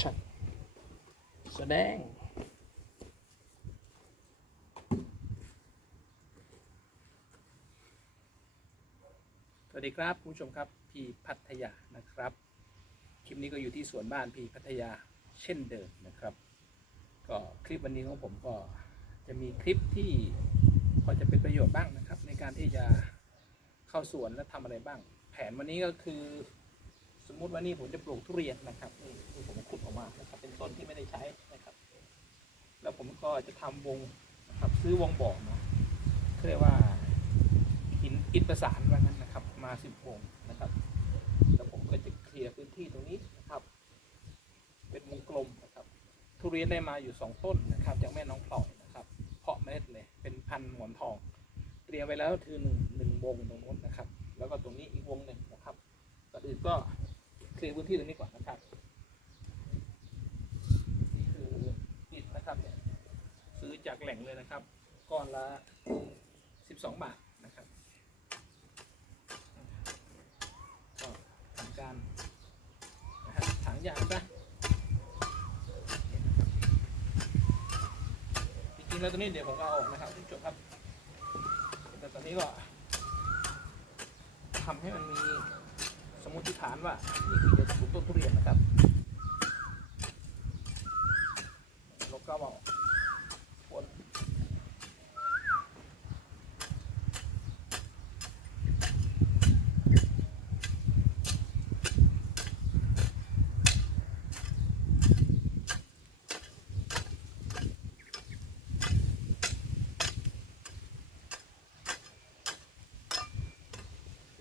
ชั่นแสดง สวัสดีครับคุณผู้ชมครับพี่พัทยานะครับ คลิปนี้ก็อยู่ที่สวนบ้านพี่พัทยาเช่นเดิมนะครับ ก็คลิปวันนี้ของผมก็จะมีคลิปที่พอจะเป็นประโยชน์บ้างนะครับ ในการที่จะเข้าสวนและทำอะไรบ้าง แผนวันนี้ก็คือ สมมุติว่านี่ผมจะปลูกทุเรียนนะครับนี่ผมขุดออกมานะครับ เป็นต้นที่ไม่ได้ใช้นะครับ แล้วผมก็จะทำวงนะครับซื้อวงบ่อมาเขาเรียกว่าหินอิฐประสานว่างั้นนะครับ มาสิบวงนะครับ แล้วผมก็จะเคลียร์พื้นที่ตรงนี้นะครับ เป็นวงกลมนะครับ ทุเรียนได้มาอยู่สองต้นนะครับ จากแม่น้องพลอยนะครับเพาะเมล็ดเลยเป็นพันหมอนทองเตรียมไว้แล้วคือหนึ่งหนึ่งวงตรงนู้นนะครับ แล้วก็ตรงนี้อีกวงหนึ่งนะครับก่อนอื่นก็ เคลียร์พื้นที่ตรงนี้ก่อนนะครับนี่คืออิฐนะครับเนี่ยซื้อจากแหล่งเลยนะครับก้อนละสิบสองบาทนะครับก็ทำการนะฮะถังยางซะจริงๆแล้วตัวนี้เดี๋ยวผมก็เอาออกนะครับที่จบครับแต่ตอนนี้ก็ทำให้มันมี สมมติฐานว่านี่คือจะปลูกต้นทุเรียนนะครับล้วก็มาฝน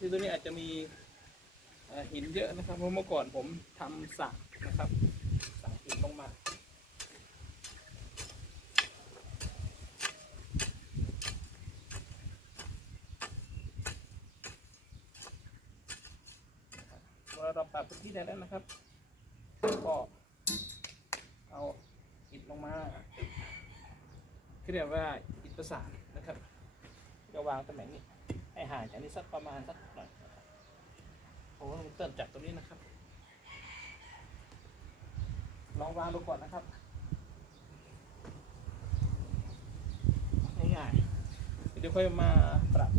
ที่ตัวนี้อาจจะมี หินเยอะนะครับเพราะเมื่อก่อนผมทำสระนะครับสระหินลงมาเมื่อเราปรับพื้นที่ได้แล้วนะครับ ก็เอาอิฐลงมาเรียกว่าอิฐประสานนะครับจะวางตำแหน่งนี้ให้ห่างจากนี้สักประมาณสักหน่อย ผมก็ต้องเติมจากตรงนี้นะครับ ลองวางดูก่อนนะครับ ง่ายๆเดี๋ยวค่อยมาปรับ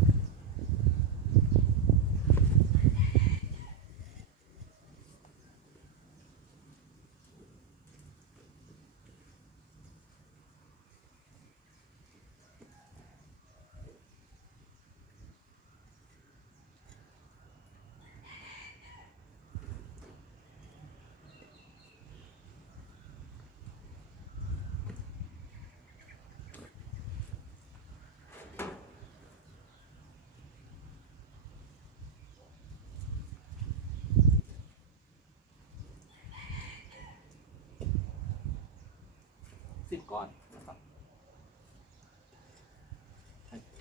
สิบก้อนนะครับ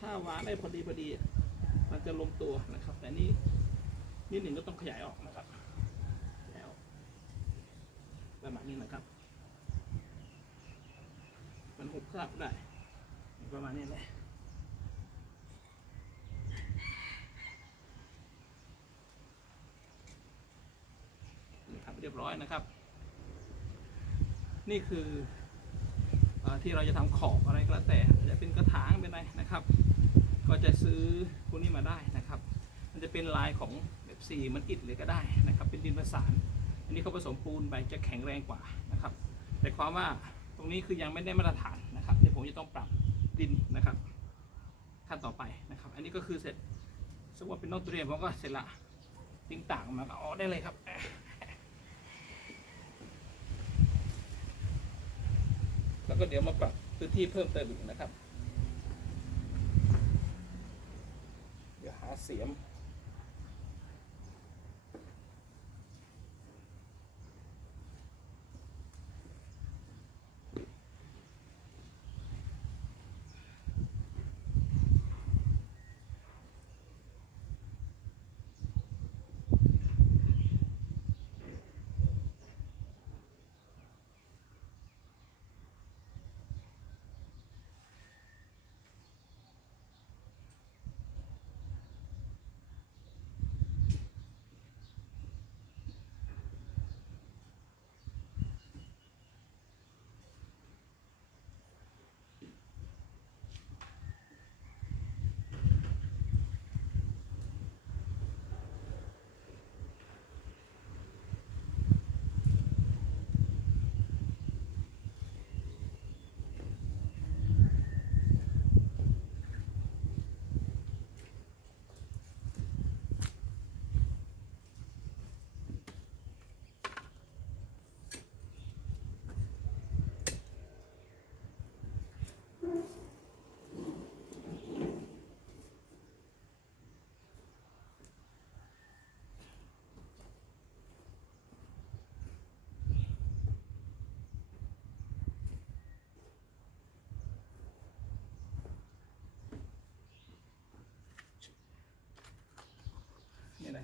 ถ้าวางได้พอดีพอดี มันจะลงตัวนะครับ แต่นี่นิดหนึ่งก็ต้องขยายออกนะครับ แล้วประมาณนี้นะครับ มันหุบคาบได้ ประมาณนี้เลยนะครับเรียบร้อยนะครับ นี่คือ ที่เราจะทำขอบอะไรก็แล้วแต่จะเป็นกระถางเป็นอะไรนะครับ ก็จะซื้อพวกนี้มาได้นะครับ มันจะเป็นลายของแบบสีมันอิดเลยก็ได้นะครับ เป็นดินประสาน อันนี้เขาผสมปูนไปจะแข็งแรงกว่านะครับ แต่ความว่าตรงนี้คือยังไม่ได้มาตรฐานนะครับเดี๋ยวผมจะต้องปรับดินนะครับขั้นต่อไปนะครับ อันนี้ก็คือเสร็จสมมติว่าเป็นนอกเตรียมผมก็เสร็จละติ้งต่างมาก็อ๋อกได้เลยครับ แล้วก็เดี๋ยวมาปรับพื้นที่เพิ่มเติมอีกนะครับ เดี๋ยวหาเสียม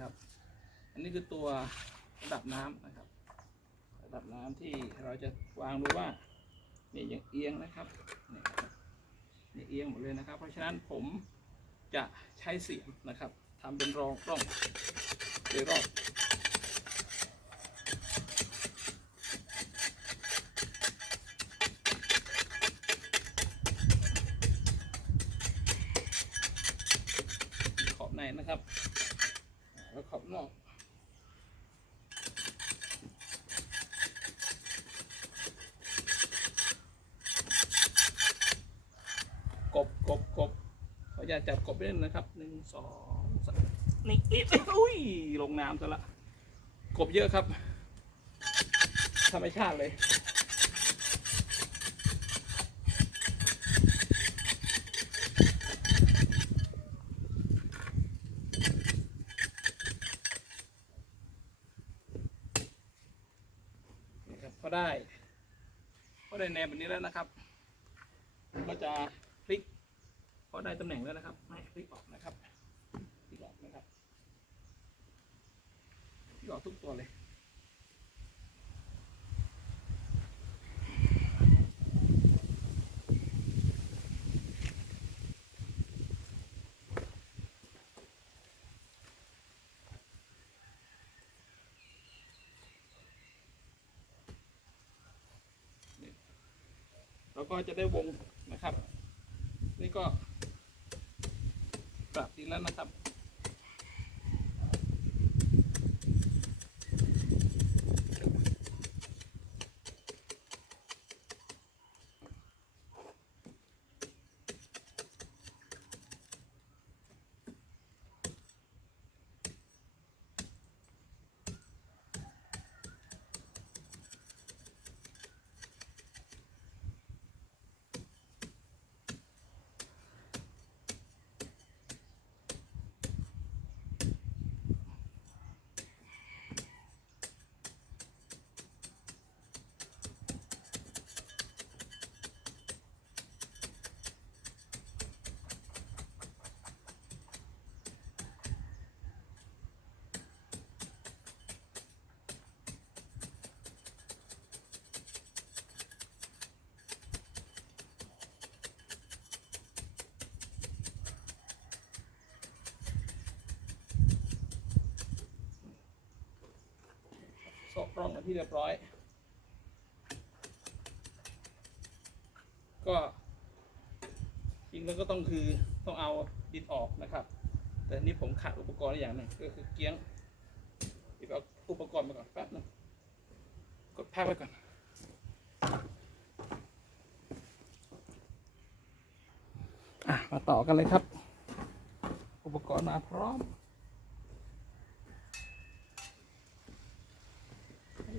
นะครับ อันนี้คือตัวระดับน้ำนะครับ ระดับน้ำที่เราจะวางดูว่านี่ยังเอียงนะครับนี่นี่เอียงหมดเลยนะครับ เพราะฉะนั้นผมจะใช้เสียมนะครับทำเป็นรองร่องโดยรอบ ขอบในนะครับ แล้วขอบนอก กบกบกบขออนุญาตจับกบเล่นงนะครับหนึ่งสองสามนี่อีกอุ้ยลงน้ำซะละกบเยอะครับธรรมชาติเลยนี่ครับพอได้พอได้แนวแบบนี้แล้วนะครับ ก็จะ พลิกเพอได้ตำแหน่งแล้วนะครับให้พลิกออกนะครับพลิกออกนะครับพลิกออกทุกตัวเลยแล้วก็จะได้วงนะครับ นี่ก็ปรับดีแล้วนะครับ ซอกร่องมาที่เรียบร้อย ก็จริงแล้วก็ต้องคือต้องเอาดินออกนะครับ แต่นี่ผมขาดอุปกรณ์อย่างหนึ่งก็คือเกี้ยงเดี๋ยวเอาอุปกรณ์มาก่อนแป๊บนึงกดแพ็คไว้ก่อนอะมาต่อกันเลยครับ อุปกรณ์มาพร้อม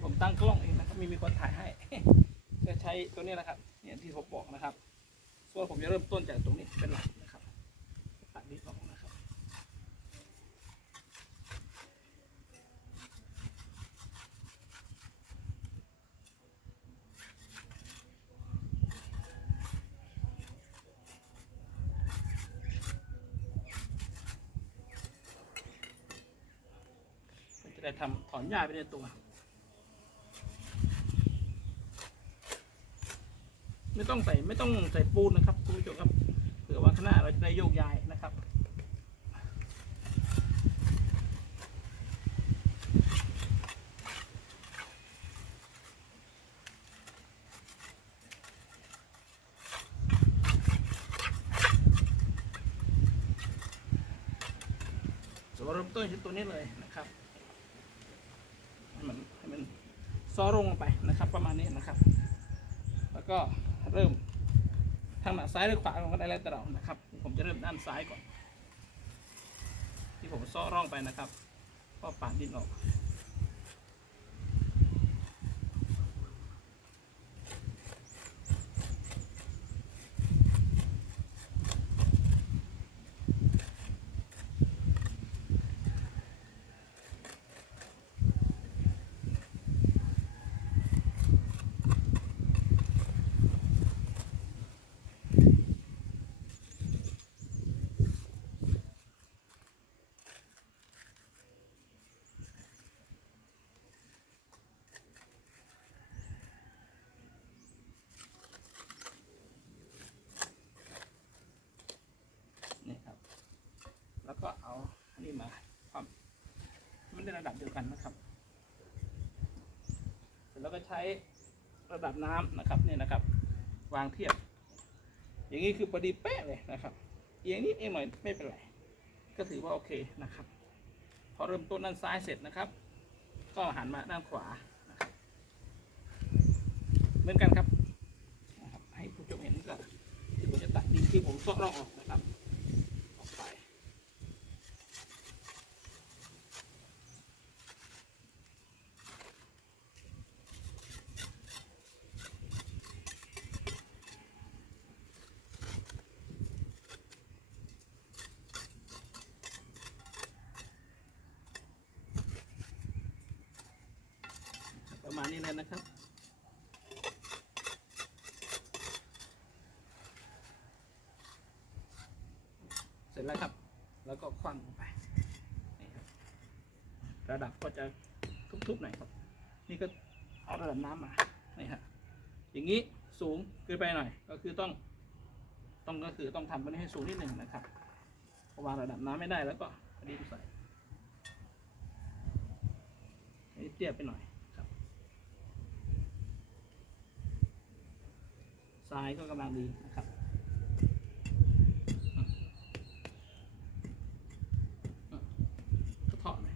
ผมตั้งกล้องเองนะครับไม่มีคนถ่ายให้จะใช้ตัวนี้นะครับเนี่ยที่ผมบอกนะครับ ส่วนผมจะเริ่มต้นจากตรงนี้เป็นหลักนะครับตัดนี้ออกนะครับจะได้ทำถอนหญ้าไปในตัว ไม่ต้องใส่ไม่ต้องใส่ปูนนะครับคุณผู้ชมครับเผื่อว่าข้างหน้าเราจะได้โยกย้ายนะครับส่วนเริ่มต้นที่ตัวนี้เลยนะครับให้มันให้มันซอลงลงไปนะครับ ประมาณนี้นะครับ แล้วก็ เริ่มทางหน้าซ้ายหรือขวาก็ได้แล้วแต่เรานะครับ ผมจะเริ่มด้านซ้ายก่อน ที่ผมซ้อร่องไปนะครับ ก็ปาดดินออก น นี่มาความ มันระดับเดียวกันนะครับ เสร็จแล้วก็ใช้ระดับน้ำนะครับเนี่ยนะครับ วางเทียบ อย่างนี้คือพอดีเป๊ะเลยนะครับเอียงนิดเอียงหน่อยไม่เป็นไรก็ถือว่าโอเคนะครับ พอเริ่มต้นด้านซ้ายเสร็จนะครับ ก็หันมาด้านขวาเหมือนกันครับนะครับให้ผู้ชมเห็นก็ที่ผมจะตัดดินที่ผมซอกร่องออกนะครับ ออกไป ประ มาณนี้เลยนะครับ เสร็จแล้วครับ แล้วก็คว่ำลงไประดับก็จะทุบๆหน่อยครับ นี่ก็เอาระดับน้ำมานี่ฮะอย่างนี้สูงเกินไปหน่อย ก็คือต้อง ต้องก็คือต้องทำมันให้สูงนิดหนึ่งนะครับเพราะว่าระดับน้ำไม่ได้แล้วก็อันนี้ใส่อันนี้เตี้ยไปหน่อย ซ้ายก็กำลังดีนะครับก็เถาะหน่อย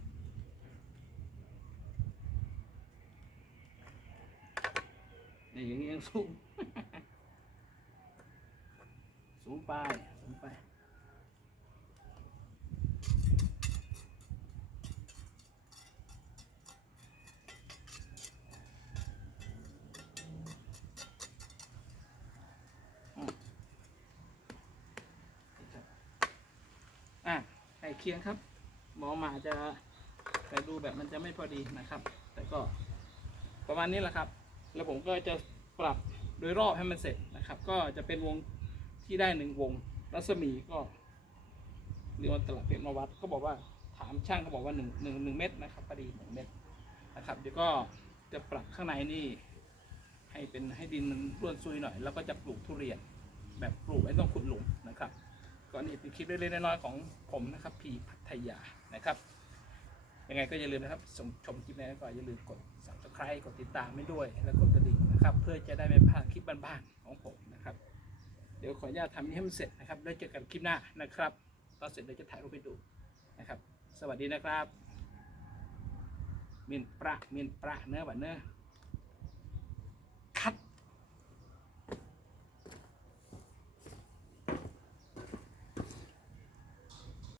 เนี่ยอย่างนี้ยังสูง สูงไป สูงไป อืมนี่ครับอะใกล้เคียงครับ หมอหมาจะแต่ดูแบบมันจะไม่พอดีนะครับ แต่ก็ประมาณนี้แหละครับ แล้วผมก็จะปรับโดยรอบให้มันเสร็จนะครับ ก็จะเป็นวงที่ได้หนึ่งวง รัศมีก็เรียกว่าตลับเพชรมาวัดเขาบอกว่าถามช่างเขาบอกว่าหนึ่งหนึ่งหนึ่งเม็ดนะครับพอดีหนึ่งเม็ดนะครับเดี๋ยวก็จะปรับข้างในนี่ให้เป็นให้ดินมันร่วนซุยหน่อย แล้วก็จะปลูกทุเรียน แบบปลูกไม่ต้องขุดหลุมนะครับ ก็นี่เป็นคลิปเล็กๆน้อยๆของผมนะครับพีพัทยานะครับ ยังไงก็อย่าลืมนะครับชมชมคลิปนี้ก็อนอย่าลืมกด subscribe กดติดตามไม่ด้วย และกดกระดิ่งนะครับ เพื่อจะได้ไม่พลาดคลิปบ้านๆของผมนะครับ เดี๋ยวขออนุญาตทำนี้ให้มันเสร็จนะครับแล้วเจอกันคลิปหน้านะครับตอนเสร็จเดี๋ยวจะถ่ายรูปไปดูนะครับ สวัสดีนะครับมินประมินประเนื้อบันเนื้อ